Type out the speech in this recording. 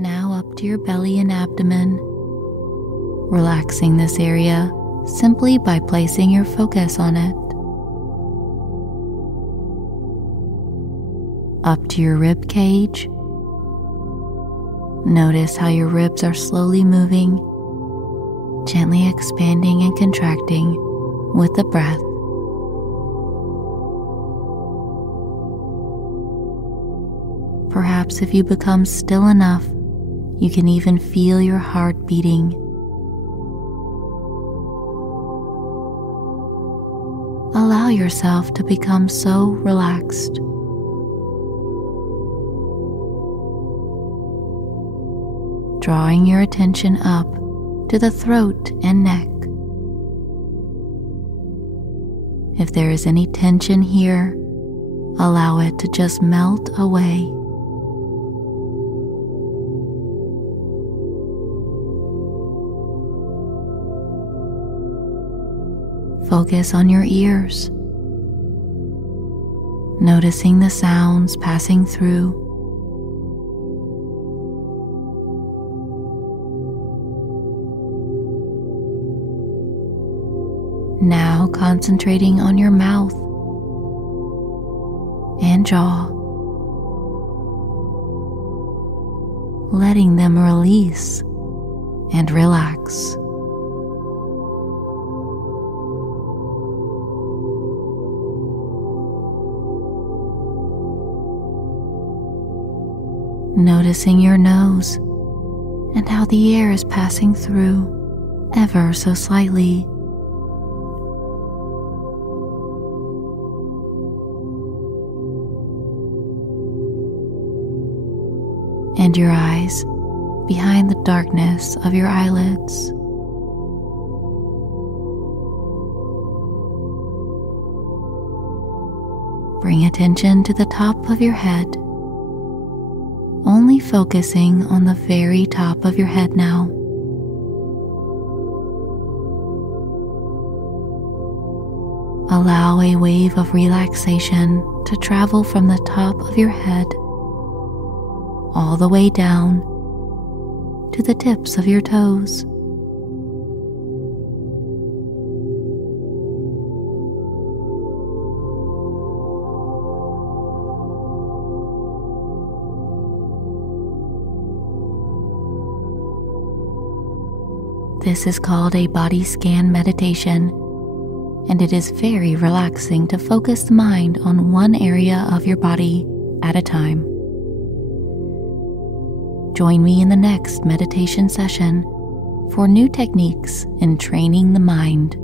Now up to your belly and abdomen, relaxing this area simply by placing your focus on it. Up to your rib cage. Notice how your ribs are slowly moving, gently expanding and contracting with the breath. Perhaps if you become still enough, you can even feel your heart beating. Allow yourself to become so relaxed. Drawing your attention up to the throat and neck. If there is any tension here, allow it to just melt away. Focus on your ears, noticing the sounds passing through. Now concentrating on your mouth and jaw, letting them release and relax. Noticing your nose and how the air is passing through ever so slightly. And your eyes behind the darkness of your eyelids. Bring attention to the top of your head, only focusing on the very top of your head now. Allow a wave of relaxation to travel from the top of your head all the way down to the tips of your toes. This is called a body scan meditation, and it is very relaxing to focus the mind on one area of your body at a time. Join me in the next meditation session for new techniques in training the mind.